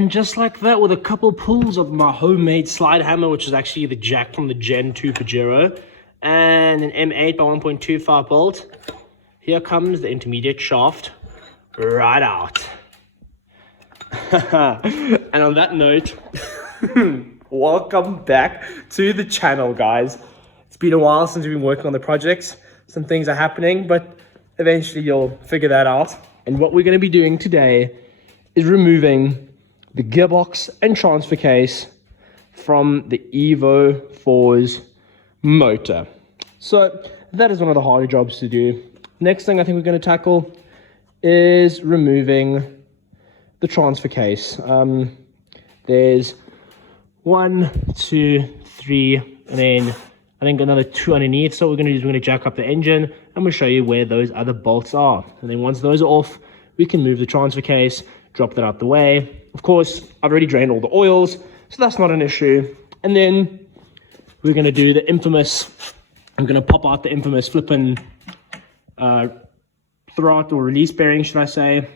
And just like that, with a couple pulls of my homemade slide hammer, which is actually the jack from the Gen 2 Pajero, and an M8 by 1.25 bolt, here comes the intermediate shaft right out. And on that note, welcome back to the channel, guys. It's been a while since we've been working on the projects. Some things are happening, but eventually you'll figure that out. And what we're going to be doing today is removing the gearbox and transfer case from the Evo 4's motor. So that is one of the harder jobs to do. Next thing I think we're going to tackle is removing the transfer case. There's 1, 2, 3, and then I think another 2 underneath. So what we're going to do is we're going to jack up the engine, and we'll show you where those other bolts are. And then once those are off, we can move the transfer case, drop that out the way. Of course, I've already drained all the oils, so that's not an issue. And then we're going to do the infamous, I'm going to pop out the infamous flipping throttle or release bearing, should I say.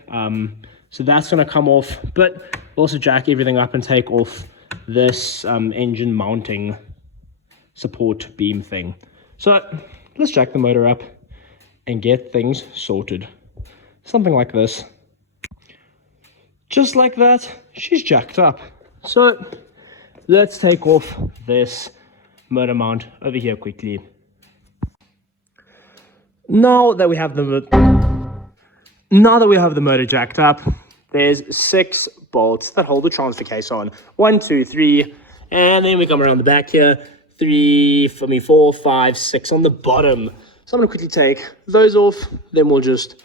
So that's going to come off, but also jack everything up and take off this engine mounting support beam thing. So let's jack the motor up and get things sorted. Something like this. Just like that, she's jacked up. So let's take off this motor mount over here quickly. Now that we have the motor jacked up, there's 6 bolts that hold the transfer case on. 1, 2, 3, and then we come around the back here. 3, 4, 5, 6 on the bottom. So I'm gonna quickly take those off, then we'll just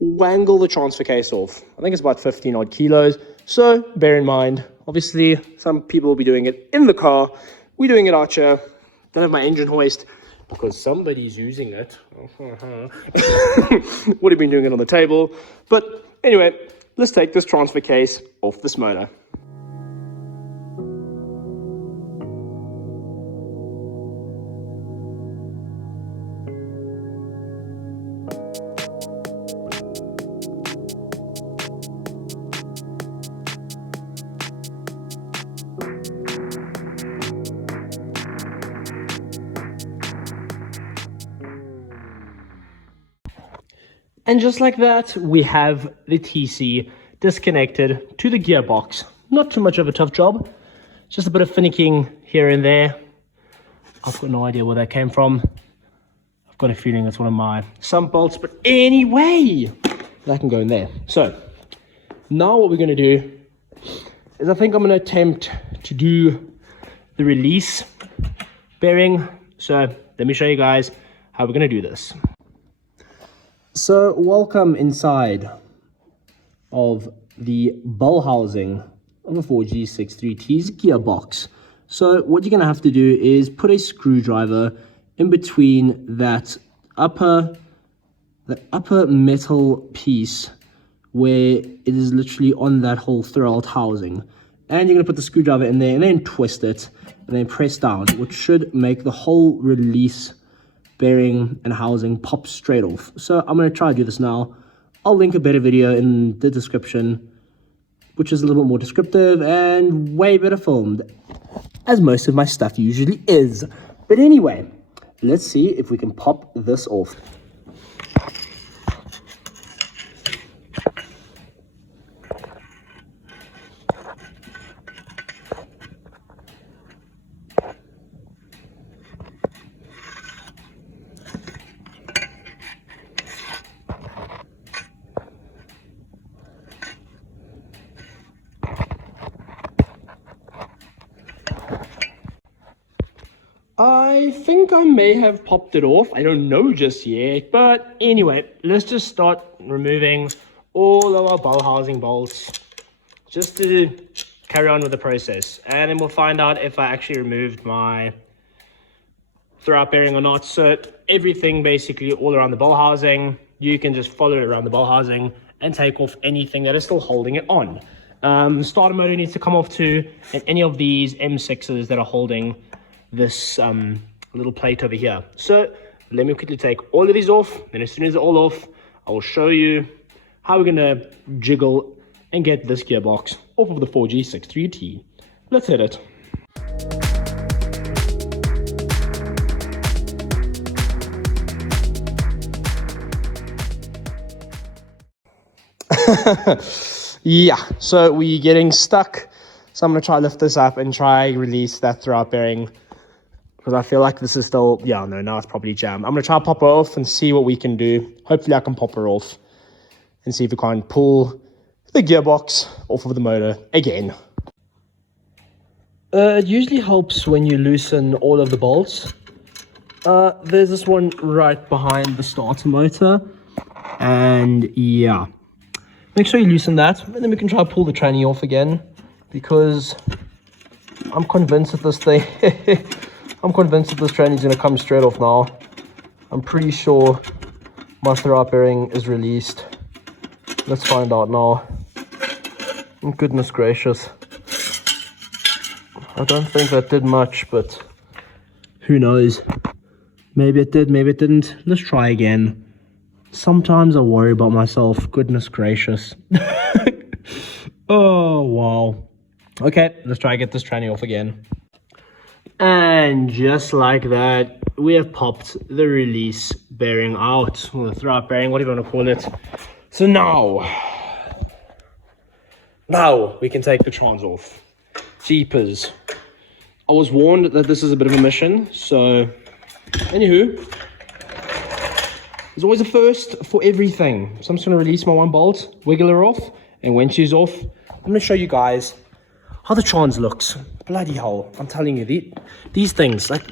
wangle the transfer case off. I think it's about 15 odd kilos. So bear in mind, obviously some people will be doing it in the car. We're doing it out here. Don't have my engine hoist because somebody's using it. Would have been doing it on the table. But anyway, let's take this transfer case off this motor. And just like that, we have the TC disconnected to the gearbox. Not too much of a tough job, just a bit of finicking here and there. I've got no idea where that came from. I've got a feeling it's one of my sump bolts, but anyway, that can go in there. So now what we're going to do is I think I'm going to attempt to do the release bearing. So let me show you guys how we're going to do this. So welcome inside of the bell housing of a 4G63T's gearbox. So what you're going to have to do is put a screwdriver in between that upper metal piece where it is literally on that whole throughout housing. And you're going to put the screwdriver in there and then twist it and then press down, which should make the whole release bearing and housing pop straight off. So I'm going to try to do this now. I'll link a better video in the description, which is a little bit more descriptive and way better filmed, as most of my stuff usually is. But anyway, let's see if we can pop this off. I think I may have popped it off. I don't know just yet. But anyway, let's just start removing all of our bell housing bolts just to carry on with the process. And then we'll find out if I actually removed my throwout bearing or not. So everything basically all around the bell housing, you can just follow it around the bell housing and take off anything that is still holding it on. Starter motor needs to come off too, and any of these M6s that are holding this little plate over here. So let me quickly take all of these off, and as soon as they're all off, I will show you how we're gonna jiggle and get this gearbox off of the 4G63T. Let's hit it. Yeah, so we're getting stuck. So I'm going to try lift this up and try release that throwout bearing. Because I feel like this is still, yeah, no, now it's probably jammed. I'm going to try pop her off and see what we can do. Hopefully I can pop her off and see if we can't pull the gearbox off of the motor again. It usually helps when you loosen all of the bolts. There's this one right behind the starter motor. And yeah, make sure you loosen that. And then we can try to pull the tranny off again. Because I'm convinced that this thing... I'm convinced that this tranny is going to come straight off now. I'm pretty sure my throwout bearing is released. Let's find out now. Oh, goodness gracious. I don't think that did much, but who knows. Maybe it did, maybe it didn't. Let's try again. Sometimes I worry about myself. Goodness gracious. Oh, wow. Okay, let's try to get this tranny off again. And just like that, we have popped the release bearing out, or the throwout bearing, whatever you want to call it. So now we can take the trans off. Jeepers. I was warned that this is a bit of a mission, so anywho, there's always a first for everything. So I'm just going to release my one bolt, wiggle her off, and when she's off, I'm going to show you guys how the trans looks. Bloody hell, I'm telling you, these things, like,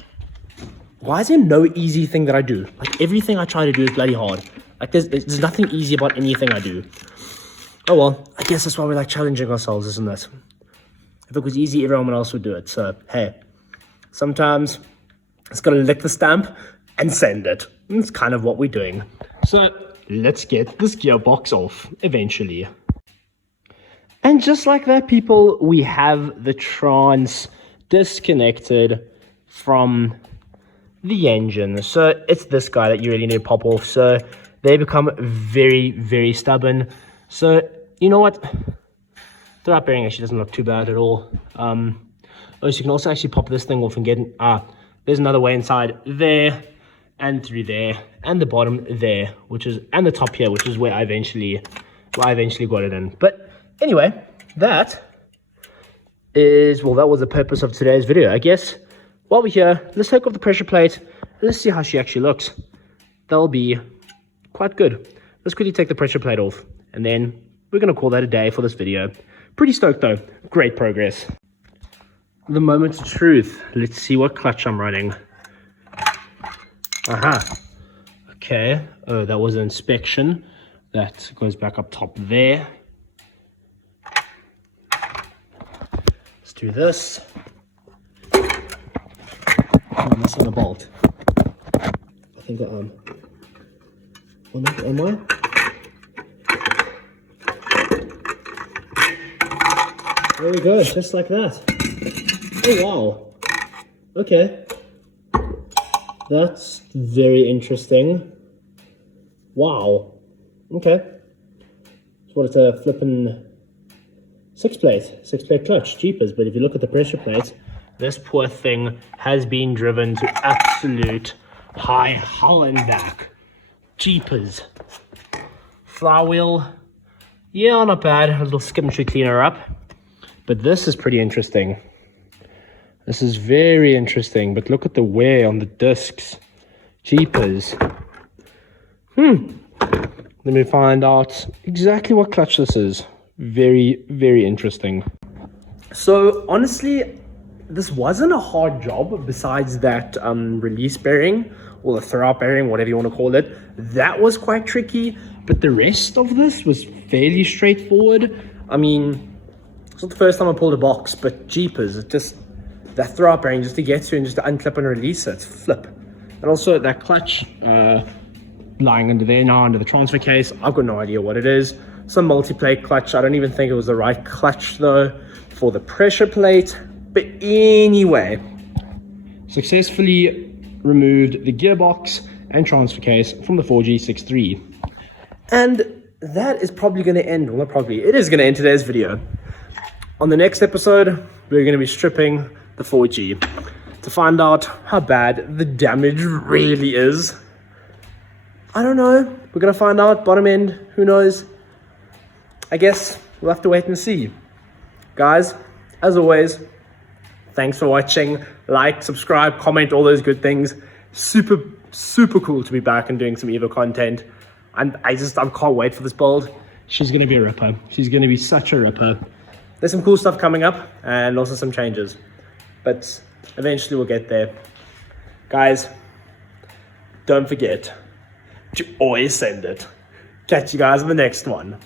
why is there no easy thing that I do? Like, everything I try to do is bloody hard. Like, there's nothing easy about anything I do. Oh well, I guess that's why we like challenging ourselves, isn't it? If it was easy, everyone else would do it. So, hey, sometimes it's gotta lick the stamp and send it. It's kind of what we're doing. So, let's get this gearbox off, eventually. And just like that, people, we have the trans disconnected from the engine. So it's this guy that you really need to pop off. So they become very, very stubborn. So you know what? Throwout bearing actually doesn't look too bad at all. So you can also actually pop this thing off and get, there's another way inside there and through there and the bottom there, and the top here, which is where I eventually got it in. But anyway, that was the purpose of today's video. I guess while we're here, let's take off the pressure plate and let's see how she actually looks. That'll be quite good. Let's quickly take the pressure plate off and then we're going to call that a day for this video. Pretty stoked though. Great progress. The moment of truth. Let's see what clutch I'm running. Aha. Okay. Oh, that was an inspection. That goes back up top there. Let's do this. I'm missing a bolt. I think I am. Oh no, am I? There we go, just like that. Oh wow. Okay. That's very interesting. Wow. Okay. So what, it's a flippin' six plate clutch, jeepers. But if you look at the pressure plate, this poor thing has been driven to absolute high hell and back. Jeepers. Flywheel, yeah, not bad. A little skim should clean her up. But this is pretty interesting. This is very interesting. But look at the wear on the discs. Jeepers. Let me find out exactly what clutch this is. Very, very interesting. So honestly, this wasn't a hard job besides that release bearing or the throwout bearing, whatever you want to call it. That was quite tricky, but the rest of this was fairly straightforward. I mean, it's not the first time I pulled a box, but jeepers, it just, that throwout bearing just to get to and just to unclip and release it, flip. And also that clutch lying under there now, under the transfer case, I've got no idea what it is. Some multi-plate clutch. I don't even think it was the right clutch though for the pressure plate. But anyway, successfully removed the gearbox and transfer case from the 4G63. And that is probably going to end, well not probably, it is going to end today's video. On the next episode, we're going to be stripping the 4G to find out how bad the damage really is. I don't know. We're going to find out. Bottom end, who knows? I guess we'll have to wait and see. Guys, as always, thanks for watching. Like, subscribe, comment, all those good things. Super, super cool to be back and doing some Evo content. And I can't wait for this build. She's going to be a ripper. She's going to be such a ripper. There's some cool stuff coming up and also some changes. But eventually we'll get there. Guys, don't forget to always send it. Catch you guys in the next one.